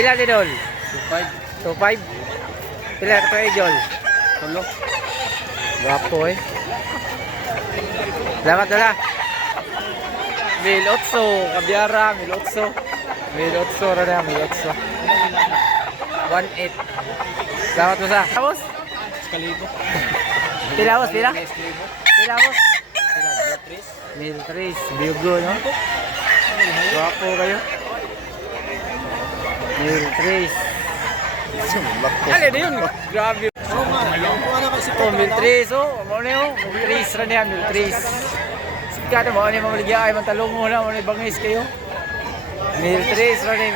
Pila ni Dol? 2.5. 2.5. Pila ka to Idol? Tulo. Gwapo eh. Salamat na. 1,800 kabyara, 1,800. 1,800 ra na, 1,800. 1,800. Salamat mo sa. Tapos? Kalibo. Pila boss, pila? Pila boss? Sila, 1,300. Biugo, no? Gwapo kayo. 1,300. Ano yun? Grabe. Oh, 1,300. Oh, ano yun? 1,300 ra niya, 1,300. Sikado mo, ano yung mamaligya ay mantalong mo na, ano yung bangis kayo? 1,300 ra niya,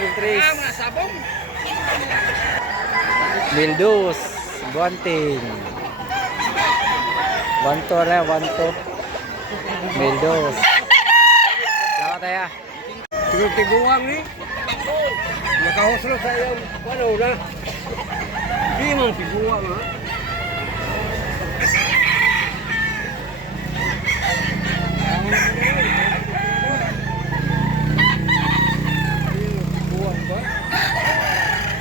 1,300. 1,200. Buwantin. 1,200 na, 1,200. 1,200. Salamat tayo. Tiguang ni. Nakahuslo sa iyo. Ano na? Di man tiguang ha. Tiguang ba?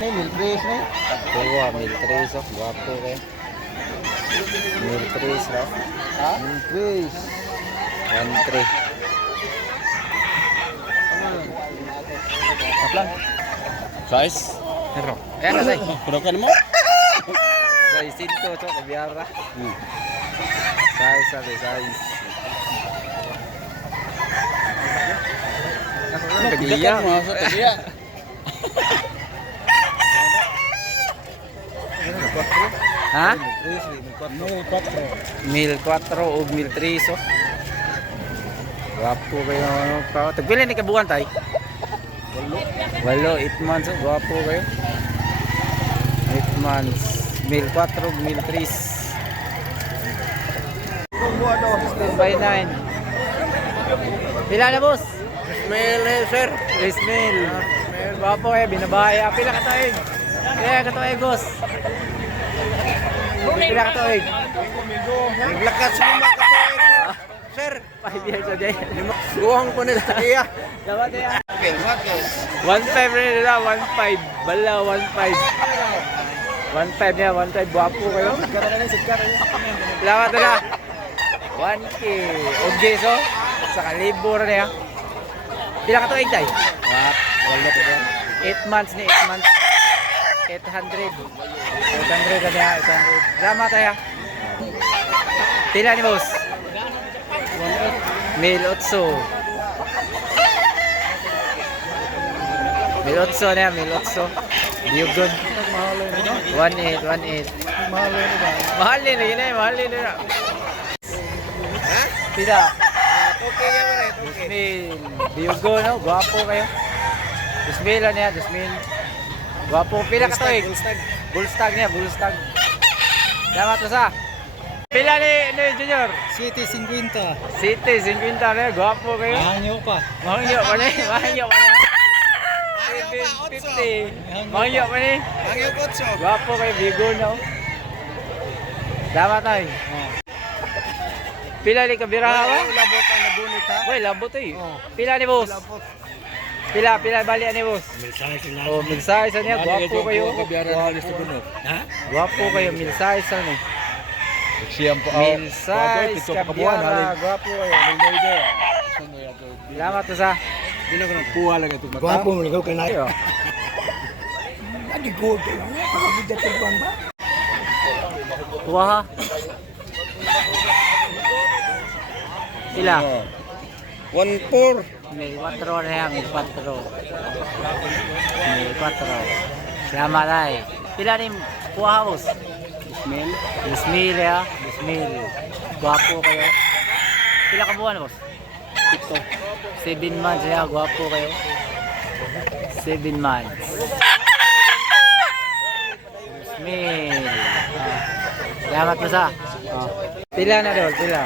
May 1,300 na. Tuwa, 1,300. Oh, guwapo kayo. 1,300 ra. Ha? 1,300. 1,300. Kaplan. Size? Pero, ayan na say. Kurokan mo? Size ito, so, kabyara. Size, sabi, size. Tagiya. mo sa tagiya. Ha? 1,400. 1,400 o 1,300. Guwapo kayo. Ano, tagpili ni kabuhan tayo. 8 months. Oh, guwapo kayo. 8 months. 1,400 o 1,300. 16/9. Pila na boss? Ismail sir. Ismail. Guwapo kayo. Binabaya. Pila ka tayo. Pila ka tayo boss. Pila ka tayo. Naglakas mo makatoy. Sir, 5 years a day. guwang ko nila tagiya. Dapat ya. Okay, what? 1.5 rin nila, 1.5. Bala, 1.5. 1.5 niya, 1.5. Buwapo kayo. Salamat na. 1K. Okay, so. Sa kalibur niya. Pila ka to, Igday? 8 months ni, 8 months. 800. 800 na niya, 800. Salamat tayo. Pila ni boss? 1,800. 1,800 na, 1,800. Biyugod. 1,800, 1,800. Mahal din, yun eh, mahal din na. Ha? Pila? Okay yan rin, okay. 2,000. Biyugo, no? Gwapo kayo. 2,000 lang niya, 2,000. Gwapo. Pila ka to eh? Bullstag niya, bullstag. Salamat to sa. Pila ni Junior? City 50. City, 50 na. Gwapo kayo. Mahanyo pa. Mahangyo pa ni, mahangyo pa ni. 50. Mahangyo pa ni. Mahanyo kotso. Gwapo kayo, bigo no. Salamat tayo. Pila ni kabira ba? Labot ang nabunit ha. Uy, labot eh. Oh. Pila ni boss? Pila bali ni boss? Oh, milsay sa niya, gwapo kayo. Ha? Gwapo kayo, milsay sa ni. Siyam po. Milsay, kabyara, gwapo kayo. Salamat to sa. Dino ko nang kuha lang ito. Guwapo mo ligaw ka na. Ayo. Adi ko ka na. Pagkabida ka ba? Tuwa ha. Pila? 1,400. 1,400 na yan, 1,400. 1,400. Salamat ay. Pila ni kuha boss? 2,000 ya, 2,000. Gwapo kayo. Pila ka buwan boss? 7 months ya, gwapo kayo. 7 months. 2,000. Salamat po sa. Pila na doon, pila.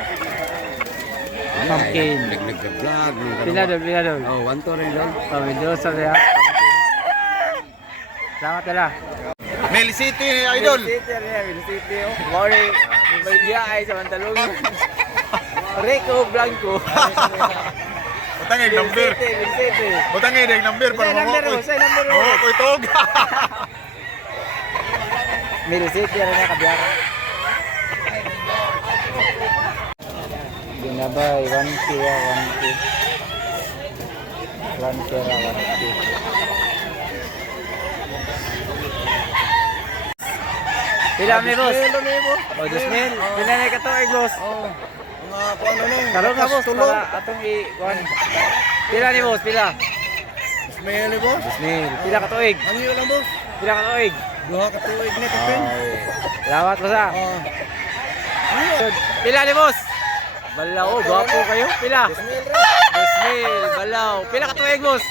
Pumpkin. Nag-vlog. Pila doon. Oh, 1,200 rin doon. Mendoza ya. Salamat pala. Mel City, idol. Mel City. Morning. May biya ay sa Mantalong. Rico Blanco. Butangin number. Butangin ding number para mo ko. Oh, ko itog. Milisiti rin na kabyara. Ginabay, 1K, 1K. 1K, 1K. Pila mi boss? O, 2,000. Pila na katuig boss? Mga paano na yun? Karoon nga boss, Tulog. para atong i-1. Pila ni boss, pila? Ismael eh, boss. 2,000. Pila katuig? Ang iyo lang, boss. Pila katuig? Duha ka tuig na kapin. Salamat boss ah. Pila ni boss? Balaw, gwapo kayo. Pila? Ismael rin. 2,000. Balaw. Pila katuig boss?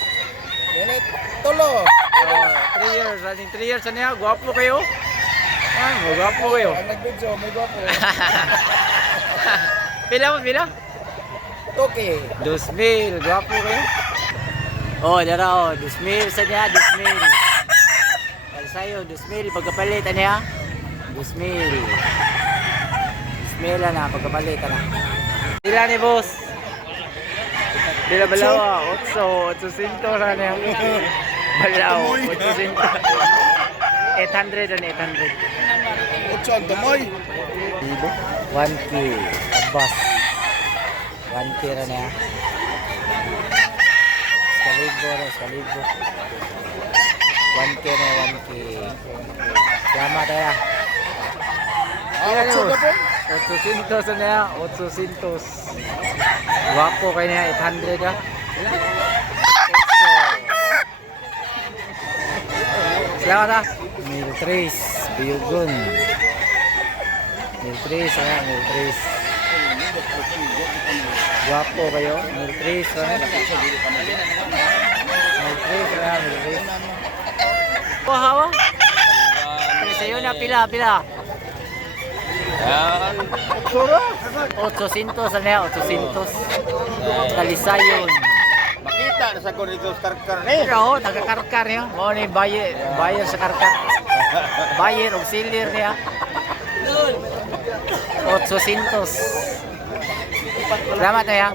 Ganit. Tulo. 3 years. Running 3 years na niya. Gwapo kayo. Gwapo kayo. Ang nag-video, may gwapo. Pila mo, pila? Toki. 2,000. Gwapo kayo. Oh, dara oh. 2,000 sa niya. 2,000. Para sa'yo, 2,000. Pagkapalitan niya. 2,000. 2,000 na. Pagkapalitan na. Pila ni boss? Pila balaw? 800 na niya. Balaw. 800. 800 and 800. Utso ang damoy. 1K. Abas. 1K na niya. Skalibo. 1K na 1K. Salamat tayo. Utso ka po? 800 na niya. 800. Guwapo kayo niya. 800 ah. Salamat ah. Miltrace. Biyugon. Miltrace. Ayan, Miltrace. Guwapo kayo. Miltrace. Miltrace. Ayan, Miltrace. Hawa? Sa'yo na pila. Yan. 800 sa niya. 800. Kalisayon. Makita na sa ko dito karkar ni. Pero taga-karkar niya. Mo ni buyer sa karkar. Buyer o seller niya. 800. Salamat na ya.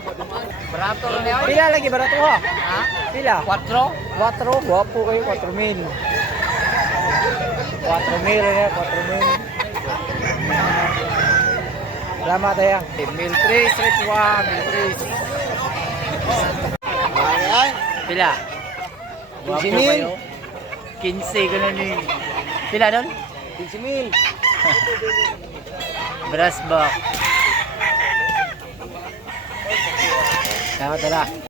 Barato niya. Pila lagi barato ha? Ha? Pila? 4. 4. Guwapo kayo. 4,000. 4,000 niya. 4,000. Salamat na ya. Miltrace. Miltrace. Pila? Guwapo 15,000. kayo. 15 ganun eh. Pila doon? 15,000. Brass box. Salamat na.